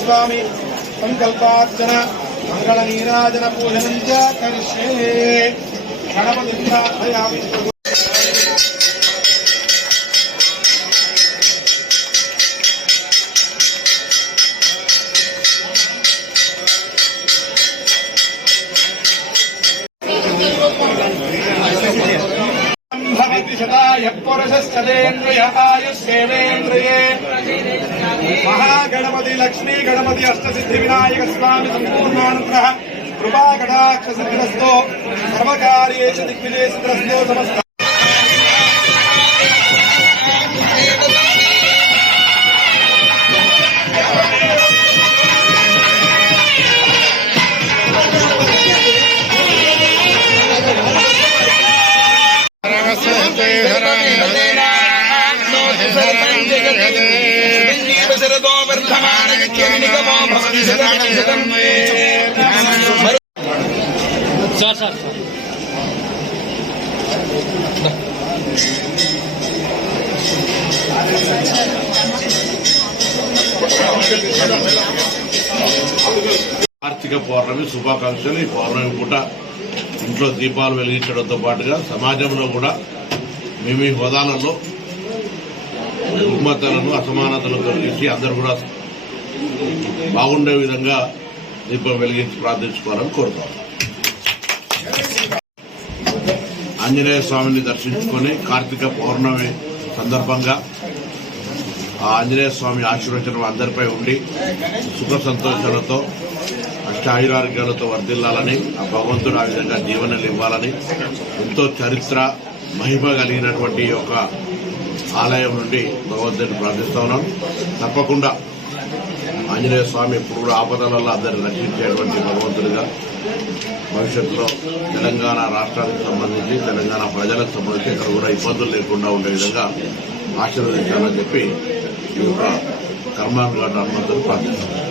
स्वामी संकल्पार्चन मंगल नीराजन पूजनं च करिष्ये गणपतिं प्रार्थयामि। महागणपति लक्ष्मी गणपति अष्टसिद्धि विनायक स्वामी संपूर्णानुग्रह कृपा कटाक्ष सिद्धिरस्तो सर्वकार्येषु दिग्विजयसिद्धिरस्तो समस्त కార్తీక పౌర్ణమి శుభాకాంక్షలు। ఈ పౌర్ణమి పూట ఇంట్లో దీపాలు వెలిగించడంతో పాటుగా సమాజంలో కూడా మేము ఈ హోదాలలో రుగ్మతలను అసమానతలను తొలగించి అందరూ కూడా బాగుండే విధంగా దీపం వెలిగించి ప్రార్థించుకోవాలని కోరుతాం। ఆంజనేయ స్వామిని దర్శించుకొని కార్తీక పౌర్ణమి సందర్భంగా ఆ ఆంజనేయ స్వామి ఆశీర్వచనం అందరిపై ఉండి సుఖ సంతోషాలతో అష్టాయురారోగ్యాలతో వర్ధిల్లాలని ఆ భగవంతుడు ఆ విధంగా దీవెనలు ఇవ్వాలని ఎంతో చరిత్ర మహిమ కలిగినటువంటి యొక్క ఆలయం నుండి భగవంతుడిని ప్రార్థిస్తా ఉన్నాం। తప్పకుండా ఆంజనేయ స్వామి ఎప్పుడు కూడా ఆపదలలో అందరిని రక్షించేటువంటి భగవంతుడిగా భవిష్యత్తులో తెలంగాణ రాష్ట్రానికి సంబంధించి తెలంగాణ ప్రజలకు సంబంధించి ఇక్కడ కూడా ఇబ్బందులు లేకుండా ఉండే విధంగా ఆశీర్వదించాలని చెప్పి ఈ యొక్క కర్మానుఘాట హనుమంతుడు ప్రార్థిస్తున్నాం।